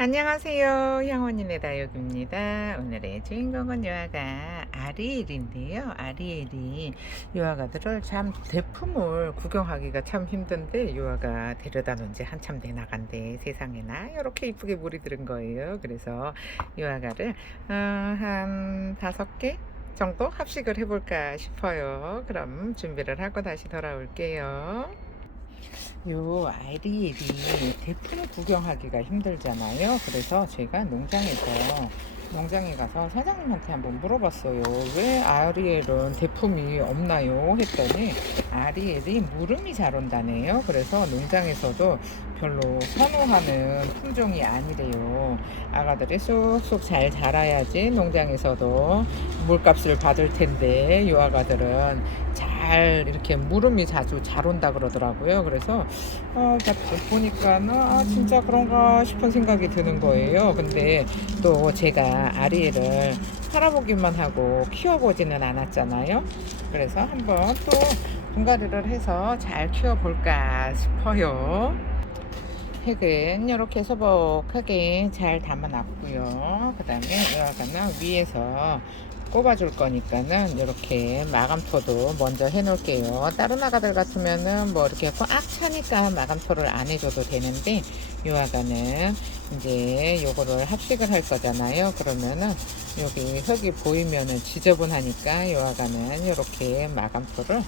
안녕하세요. 향원인의 다육입니다. 오늘의 주인공은 요아가 아리엘인데요. 아리엘이 요아가들을 참 대품을 구경하기가 참 힘든데 요아가 데려다 놓은 지 한참 돼 나간데 세상에나 이렇게 이쁘게 물이 들은 거예요. 그래서 요아가를 어, 한 다섯 개 정도 합식을 해볼까 싶어요. 그럼 준비를 하고 다시 돌아올게요. 요 아리엘이 대품 구경하기가 힘들잖아요. 그래서 제가 농장에서 농장에 가서 사장님한테 한번 물어봤어요. 왜 아리엘은 대품이 없나요? 했더니 아리엘이 물음이 잘 온다네요. 그래서 농장에서도 별로 선호하는 품종이 아니래요. 아가들이 쑥쑥 잘 자라야지 농장에서도 물값을 받을 텐데 요 아가들은 잘 이렇게 물음이 자주 잘 온다 그러더라고요. 그래서 어, 딱 보니까는 아, 진짜 그런가 싶은 생각이 드는 거예요. 근데 또 제가 아리엘을 팔아보기만 하고 키워보지는 않았잖아요. 그래서 한번 또 분갈이를 해서 잘 키워볼까 싶어요. 흙은 이렇게 소복하게 잘 담아놨고요. 그 다음에 여하가는 위에서 꼽아줄 거니까는 이렇게 마감토도 먼저 해놓을게요. 다른 아가들 같으면은 뭐 이렇게 꽉 차니까 마감토를 안 해줘도 되는데 요아가는 이제 요거를 합식을 할 거잖아요. 그러면은 여기 흙이 보이면은 지저분하니까 요아가는 이렇게 마감토를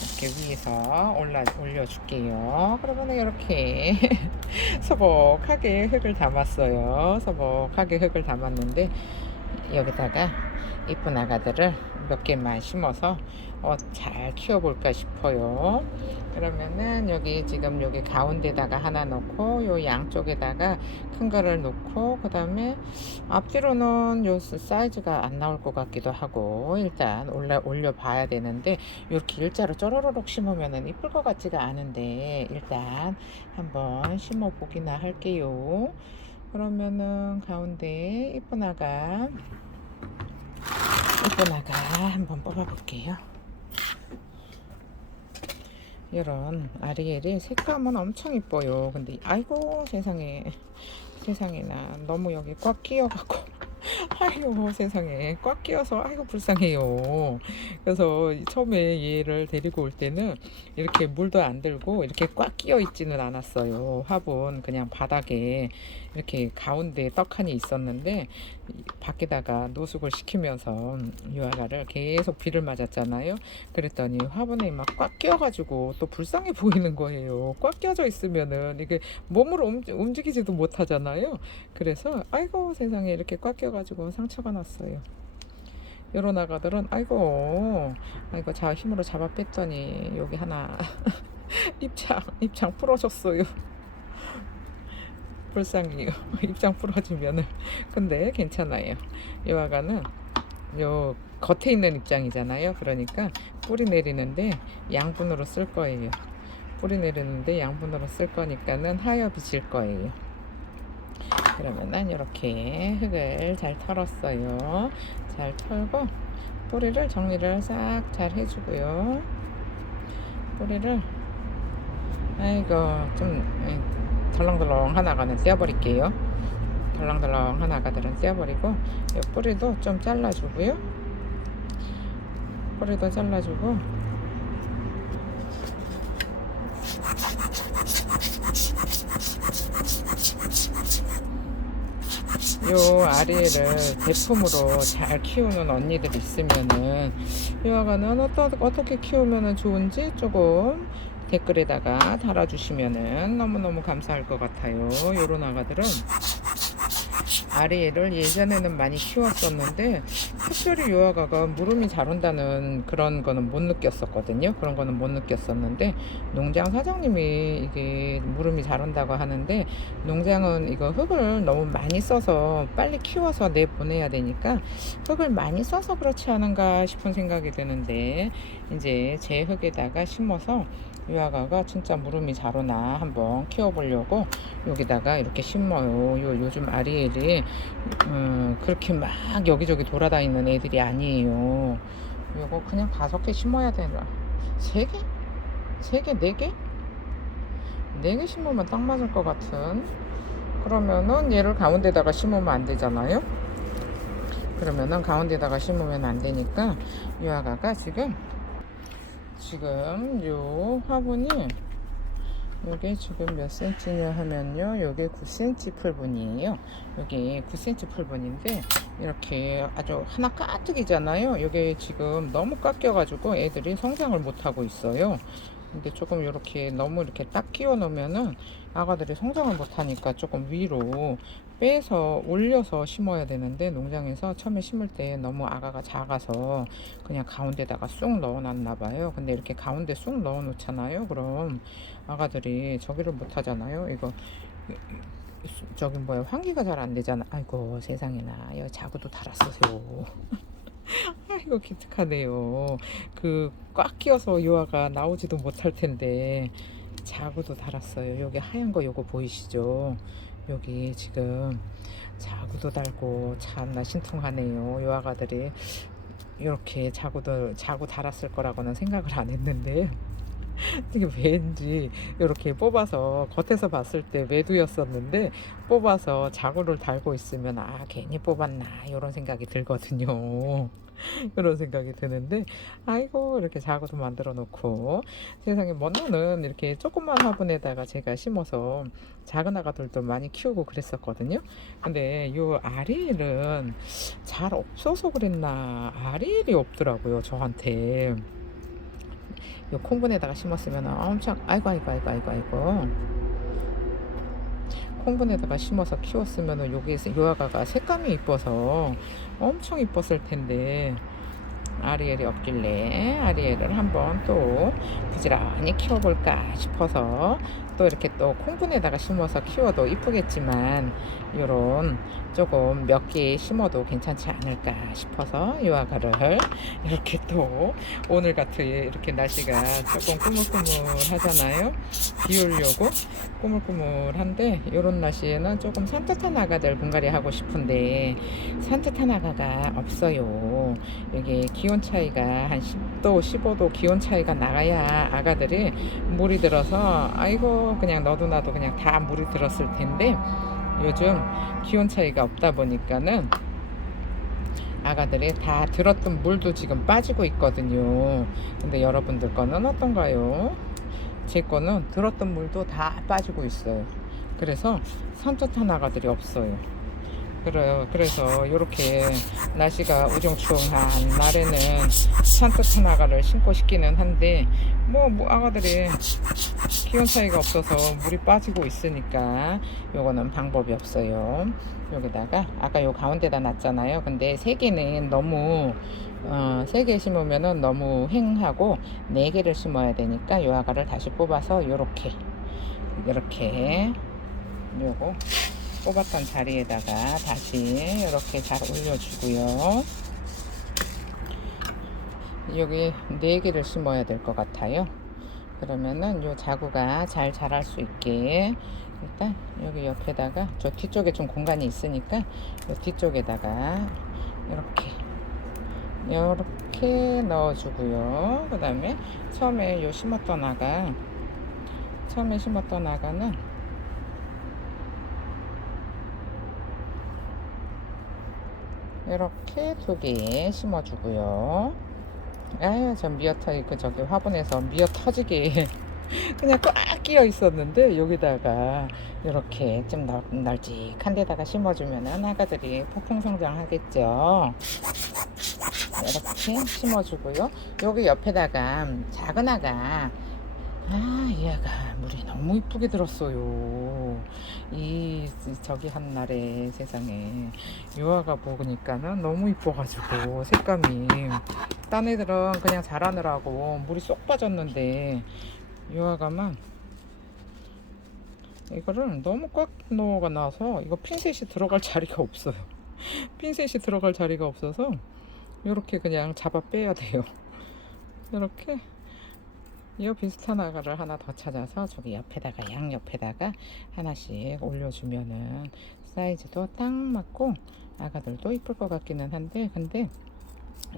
이렇게 위에서 올라 올려줄게요. 그러면 이렇게 소복하게 흙을 담았어요. 소복하게 흙을 담았는데 여기다가 이쁜 아가들을 몇 개만 심어서 어, 잘 키워볼까 싶어요. 그러면은 여기 지금 여기 가운데다가 하나 놓고 요 양쪽에다가 큰 거를 놓고 그 다음에 앞뒤로는 요 사이즈가 안 나올 것 같기도 하고 일단 올려 올려 봐야 되는데 이렇게 일자로 쪼로로록 심으면은 이쁠 것 같지가 않은데 일단 한번 심어 보기나 할게요. 그러면은 가운데 이쁜 아가 이쁜 아가 한번 뽑아 볼게요. 이런 아리엘이 색감은 엄청 이뻐요. 근데 아이고 세상에. 세상에나. 너무 여기 꽉 끼어갖고 아이고 세상에 꽉 끼어서 아이고 불쌍해요. 그래서 처음에 얘를 데리고 올 때는 이렇게 물도 안 들고 이렇게 꽉 끼어 있지는 않았어요. 화분 그냥 바닥에 이렇게 가운데 떡하니 있었는데 밖에다가 노숙을 시키면서 유아가를 계속 비를 맞았잖아요. 그랬더니 화분에 막 꽉 끼어가지고 또 불쌍해 보이는 거예요. 꽉 껴져 있으면은 이게 몸으로 움직이지도 못하잖아요. 그래서 아이고 세상에 이렇게 꽉 껴가 지고 상처가 났어요. 요런 아가들은 아이고 아이고 자 힘으로 잡아 뺐더니 여기 하나 입장 입장 풀어졌어요. 불쌍해요. 입장 풀어주면은 근데 괜찮아요. 이 아가는 요 겉에 있는 입장이잖아요. 그러니까 뿌리 내리는데 양분으로 쓸 거예요. 뿌리 내리는데 양분으로 쓸 거니까는 하여 비칠 거예요. 그러면은 이렇게 흙을 잘 털었어요. 잘 털고 뿌리를 정리를 싹 잘 해주고요. 뿌리를 아이고 좀 예, 덜렁덜렁 하나가는 떼어버릴게요. 덜렁덜렁 하나가들은 떼어버리고 이 뿌리도 좀 잘라주고요. 뿌리도 잘라주고 요 아리를 대품으로 잘 키우는 언니들 있으면은 이 아가는 어떠, 어떻게 키우면 좋은지 조금 댓글에다가 달아주시면은 너무너무 감사할 것 같아요. 요런 아가들은 아리를 예전에는 많이 키웠었는데 특별히 요아가가 물음이 잘 온다는 그런 거는 못 느꼈었거든요. 그런 거는 못 느꼈었는데 농장 사장님이 이게 물음이 잘 온다고 하는데 농장은 이거 흙을 너무 많이 써서 빨리 키워서 내 보내야 되니까 흙을 많이 써서 그렇지 않은가 싶은 생각이 드는데 이제 제 흙에다가 심어서 유아가가 진짜 물음이 잘 오나 한번 키워보려고 여기다가 이렇게 심어요. 요, 요즘 아리엘이 음, 그렇게 막 여기저기 돌아다니는 애들이 아니에요. 요거 그냥 다섯 개 심어야 되나? 세 개? 세 개? 네 개? 네 개 심으면 딱 맞을 것 같은 그러면은 얘를 가운데다가 심으면 안 되잖아요. 그러면은 가운데다가 심으면 안 되니까 이 아가가 지금 지금 요 화분이 요게 지금 몇 센치냐 하면요. 요게 9cm 풀분이에요. 요게 9cm 풀분인데 이렇게 아주 하나 까뜩이잖아요. 요게 지금 너무 깎여 가지고 애들이 성장을 못 하고 있어요. 근데 조금 이렇게 너무 이렇게 딱 끼워 놓으면은 아가들이 성장을 못 하니까 조금 위로 빼서 올려서 심어야 되는데 농장에서 처음에 심을 때 너무 아가가 작아서 그냥 가운데다가 쑥 넣어 놨나 봐요. 근데 이렇게 가운데 쑥 넣어 놓잖아요 그럼. 아가들이 저기를 못 하잖아요. 이거 저기 뭐야 환기가 잘 안 되잖아. 아이고 세상에나 여기 자구도 달았으세요. 아이고 기특하네요. 그 꽉 끼어서 요아가 나오지도 못할 텐데 자구도 달았어요. 여기 하얀 거 요거 보이시죠 여기 지금 자구도 달고 참나 신통하네요. 요 아가들이 이렇게 자구도 자구 달았을 거라고는 생각을 안 했는데 이게 왠지 이렇게 뽑아서 겉에서 봤을 때 매두였었는데 뽑아서 자구를 달고 있으면 아 괜히 뽑았나 이런 생각이 들거든요. 그런 생각이 드는데 아이고 이렇게 자구도 만들어 놓고 세상에 먼저는 이렇게 조그만 화분에다가 제가 심어서 작은 아가들도 많이 키우고 그랬었거든요. 근데 요 아리엘은 잘 없어서 그랬나 아리엘이 없더라고요 저한테. 요 콩분에다가 심었으면 엄청 아이고 아이고 아이고 아이고 아이고. 콩분에다가 심어서 키웠으면 여기 요아가가 색감이 이뻐서 엄청 이뻤을 텐데. 아리엘이 없길래 아리엘을 한번 또 부지런히 키워볼까 싶어서 또 이렇게 또 콩분에다가 심어서 키워도 이쁘겠지만 요런 조금 몇 개 심어도 괜찮지 않을까 싶어서 이 아가를 이렇게 또 오늘 같은 이렇게 날씨가 조금 꾸물꾸물하잖아요. 비 오려고 꾸물꾸물한데 이런 날씨에는 조금 산뜻한 아가들 분갈이 하고 싶은데 산뜻한 아가가 없어요. 여기 기온 차이가 한 10도 15도 기온 차이가 나가야 아가들이 물이 들어서 아이고 그냥 너도 나도 그냥 다 물이 들었을 텐데 요즘 기온 차이가 없다 보니까는 아가들이 다 들었던 물도 지금 빠지고 있거든요. 근데 여러분들 거는 어떤가요? 제 거는 들었던 물도 다 빠지고 있어요. 그래서 산뜻한 아가들이 없어요. 그래요. 그래서 이렇게 날씨가 우중충한 날에는 산뜻한 아가를 신고 싶기는 한데 뭐, 뭐 아가들이 기온 차이가 없어서 물이 빠지고 있으니까 요거는 방법이 없어요. 여기다가 아까 요 가운데다 놨잖아요. 근데 세 개는 너무 어, 세개 심으면은 너무 횡하고 네 개를 심어야 되니까 요 아가를 다시 뽑아서 요렇게 이렇게 요거 뽑았던 자리에다가 다시 이렇게 잘 올려주고요. 여기 네 개를 심어야 될 것 같아요. 그러면은 요 자구가 잘 자랄 수 있게 일단 여기 옆에다가 저 뒤쪽에 좀 공간이 있으니까 요 뒤쪽에다가 이렇게 이렇게 넣어주고요. 그 다음에 처음에 요 심었던 아가 처음에 심었던 아가는 이렇게 두 개 심어주고요. 아유, 전 미어 터, 그 저기 화분에서 미어 터지게 그냥 꽉 끼어 있었는데 여기다가 이렇게 좀 널, 널찍한 데다가 심어주면은 아가들이 폭풍 성장하겠죠. 이렇게 심어주고요. 여기 옆에다가 작은 아가 아, 얘가 물이 너무 이쁘게 들었어요. 이 저기 한 날에 세상에 유아가 먹으니까는 너무 이뻐가지고 색감이 딴 애들은 그냥 자라느라고 물이 쏙 빠졌는데 유아가만 이거를 너무 꽉 넣어가 나서 이거 핀셋이 들어갈 자리가 없어요. 핀셋이 들어갈 자리가 없어서 이렇게 그냥 잡아 빼야 돼요. 이렇게 이 비슷한 아가를 하나 더 찾아서 저기 옆에다가 양 옆에다가 하나씩 올려주면은 사이즈도 딱 맞고 아가들도 이쁠 것 같기는 한데 근데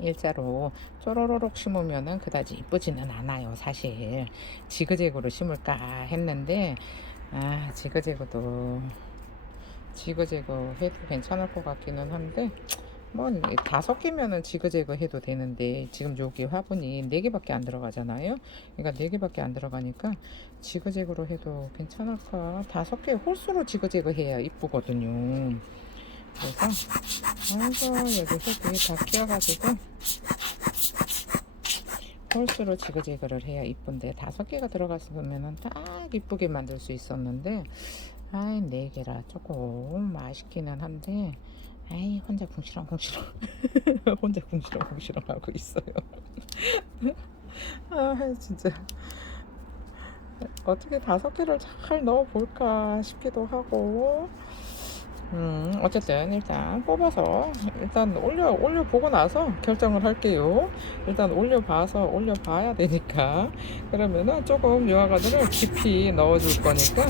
일자로 쪼로로록 심으면은 그다지 이쁘지는 않아요 사실. 지그재그로 심을까 했는데 아 지그재그도 지그재그 해도 괜찮을 것 같기는 한데 뭐 다섯 개면은 지그재그 해도 되는데 지금 여기 화분이 네 개밖에 안 들어가잖아요. 그러니까 네 개밖에 안 들어가니까 지그재그로 해도 괜찮을까? 다섯 개 홀수로 지그재그 해야 이쁘거든요. 그래서 아이고 여기 흙이 다 끼어가지고 홀수로 지그재그를 해야 이쁜데 다섯 개가 들어갔으면은 딱 이쁘게 만들 수 있었는데 아이 네 개라 조금 아쉽기는 한데 아이 혼자 궁시렁 궁시렁. 혼자 궁시렁 궁시렁 하고 있어요. 아 진짜. 어떻게 다섯 개를 잘 넣어 볼까 싶기도 하고 음 어쨌든 일단 뽑아서 일단 올려 올려 보고 나서 결정을 할게요 일단 올려 봐서 올려 봐야 되니까 그러면은 조금 유화과들을 깊이 넣어 줄 거니까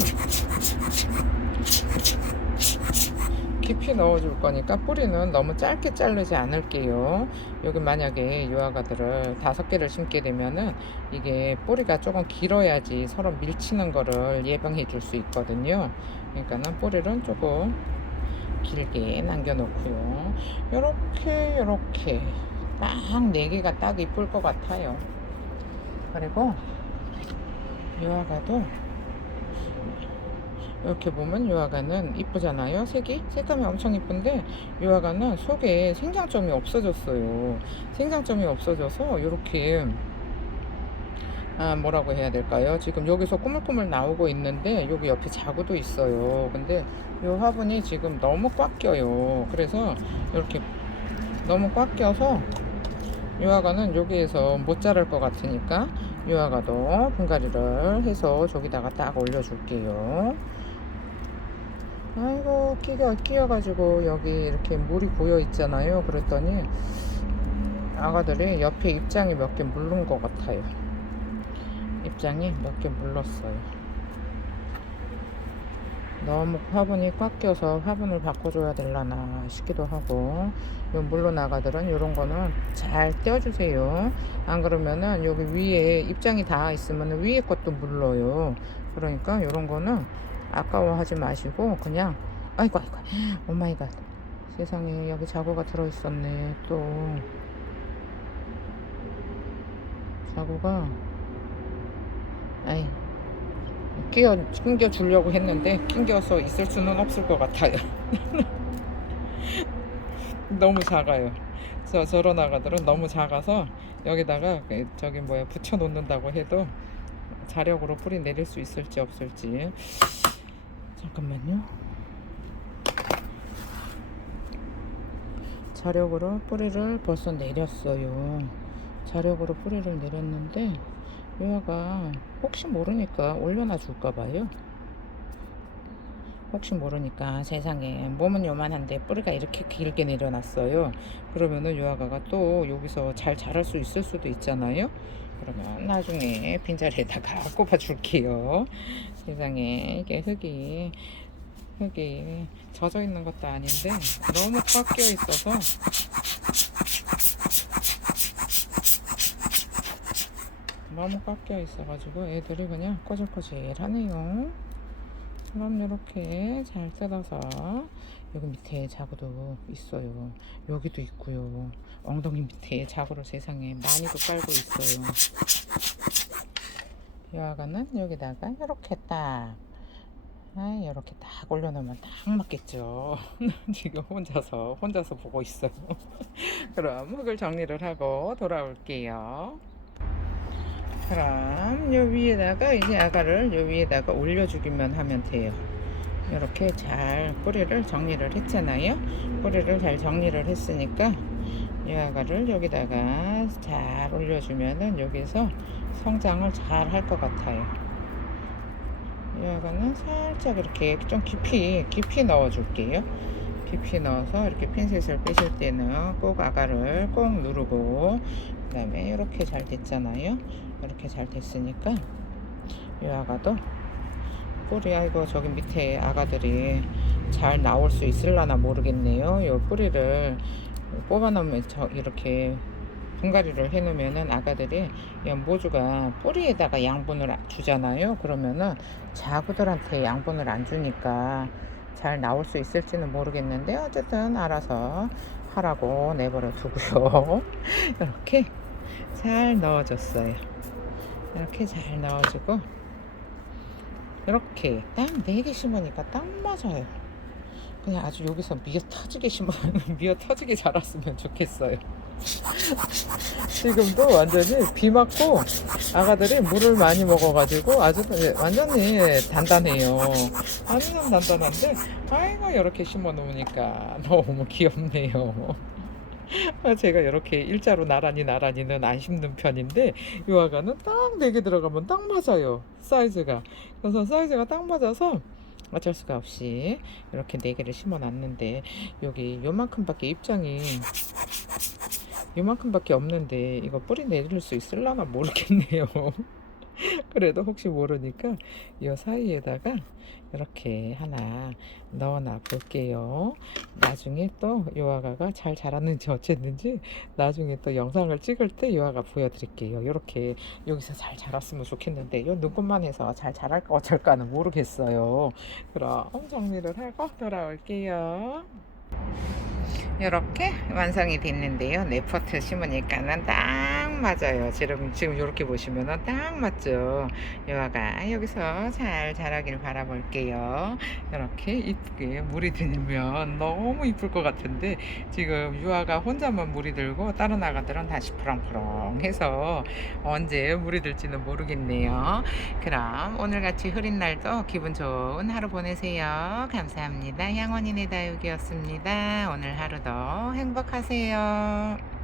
깊이 넣어줄 거니까 뿌리는 너무 짧게 자르지 않을게요. 여기 만약에 유아가들을 다섯 개를 심게 되면은 이게 뿌리가 조금 길어야지 서로 밀치는 거를 예방해 줄 수 있거든요. 그러니까는 뿌리는 조금 길게 남겨놓고요. 요렇게 요렇게 딱 네 개가 딱 이쁠 것 같아요. 그리고 유아가도 이렇게 보면 유화관은 이쁘잖아요 색이 색감이 엄청 이쁜데 유화관은 속에 생장점이 없어졌어요 생장점이 없어져서 이렇게 아 뭐라고 해야 될까요? 지금 여기서 꾸물꾸물 나오고 있는데 여기 옆에 자구도 있어요. 근데 이 화분이 지금 너무 꽉 껴요. 그래서 이렇게 너무 꽉 껴서 유화관은 여기에서 못 자랄 것 같으니까 유화가도 분갈이를 해서 저기다가 딱 올려줄게요. 아이고 끼가 끼어가지고 여기 이렇게 물이 고여 있잖아요. 그랬더니 아가들이 옆에 입장이 몇 개 물른 것 같아요 입장이 몇 개 물렀어요. 너무 화분이 꽉 껴서 화분을 바꿔줘야 될라나 싶기도 하고 요 물론 아가들은 이런 거는 잘 떼어주세요. 안 그러면은 여기 위에 입장이 다 있으면 위에 것도 물러요. 그러니까 이런 거는 아까워하지 마시고 그냥 아이고 아이고 오마이갓. 세상에 여기 자구가 들어있었네 또. 자구가 아이 끼어 낑겨 주려고 했는데 낑겨서 있을 수는 없을 것 같아요 너무 작아요 저 저런 아가들은 너무 작아서 여기다가 그 저기 뭐야 붙여 놓는다고 해도 자력으로 뿌리 내릴 수 있을지 없을지 잠깐만요. 자력으로 뿌리를 벌써 내렸어요. 자력으로 뿌리를 내렸는데 얘가 혹시 모르니까 올려놔 줄까 봐요. 혹시 모르니까 세상에 몸은 요만한데 뿌리가 이렇게 길게 내려놨어요. 그러면은 요아가가 또 여기서 잘 자랄 수 있을 수도 있잖아요. 그러면 나중에 빈자리에다가 꼽아 줄게요. 세상에 이게 흙이 흙이 젖어 있는 것도 아닌데 너무 꽉 끼어 있어서 너무 꽉 끼어 있어가지고 애들이 그냥 꼬질꼬질하네요. 그럼 이렇게 잘 뜯어서 여기 밑에 자구도 있어요. 여기도 있고요. 엉덩이 밑에 자구를 세상에 많이도 깔고 있어요. 여하가는 여기다가 이렇게 딱 아, 이렇게 딱 올려놓으면 딱 맞겠죠. 지금 혼자서 혼자서 보고 있어요. 그럼 흙을 정리를 하고 돌아올게요. 그럼 요 위에다가 이제 아가를 요 위에다가 올려주기만 하면 돼요. 이렇게 잘 뿌리를 정리를 했잖아요. 뿌리를 잘 정리를 했으니까 이 아가를 여기다가 잘 올려주면은 여기서 성장을 잘 할 것 같아요. 이 아가는 살짝 이렇게 좀 깊이 깊이 넣어 줄게요. 깊이 넣어서 이렇게 핀셋을 빼실 때는 꼭 아가를 꼭 누르고 그 다음에 이렇게 잘 됐잖아요. 이렇게 잘 됐으니까 이 아가도 뿌리 아이고 저기 밑에 아가들이 잘 나올 수 있을라나 모르겠네요. 이 뿌리를 뽑아 놓으면 저 이렇게 분갈이를 해 놓으면은 아가들이 이 모주가 뿌리에다가 양분을 주잖아요. 그러면은 자구들한테 양분을 안 주니까 잘 나올 수 있을지는 모르겠는데 어쨌든 알아서 하라고 내버려 두고요. 이렇게 잘 넣어줬어요. 이렇게 잘 넣어주고 이렇게 딱네개 심으니까 딱 맞아요. 그냥 아주 여기서 미어 터지게 심어 미어 터지게 자랐으면 좋겠어요. 지금도 완전히 비 맞고 아가들이 물을 많이 먹어가지고 아주 완전히 단단해요. 완전 단단한데 아이고 이렇게 심어 놓으니까 너무 귀엽네요. 아, 제가 이렇게 일자로 나란히 나란히는 안 심는 편인데 이 아가는 딱네개 들어가면 딱 맞아요 사이즈가. 그래서 사이즈가 딱 맞아서 어쩔 수가 없이 이렇게 네 개를 심어 놨는데 여기 요만큼밖에 입장이 요만큼밖에 없는데 이거 뿌리 내릴 수 있을라나 모르겠네요. 그래도 혹시 모르니까 이 사이에다가 이렇게 하나 넣어놔 볼게요. 나중에 또 요아가가 잘 자랐는지 어쨌는지 나중에 또 영상을 찍을 때 요아가 보여드릴게요. 이렇게 여기서 잘 자랐으면 좋겠는데 요 눈꽃만 해서 잘 자랄까 어쩔까는 모르겠어요. 그럼 정리를 하고 돌아올게요. 이렇게 완성이 됐는데요. 네포트 심으니까는 딱 맞아요. 지금 지금 이렇게 보시면은 딱 맞죠. 요아가 여기서 잘 자라길 바라볼게요. 이렇게 이쁘게 물이 들면 너무 이쁠 것 같은데 지금 유아가 혼자만 물이 들고 다른 아가들은 다시 푸렁푸렁해서 언제 물이 들지는 모르겠네요. 그럼 오늘 같이 흐린 날도 기분 좋은 하루 보내세요. 감사합니다. 향원이네 다육이었습 니다. 오늘 하루도 행복하세요.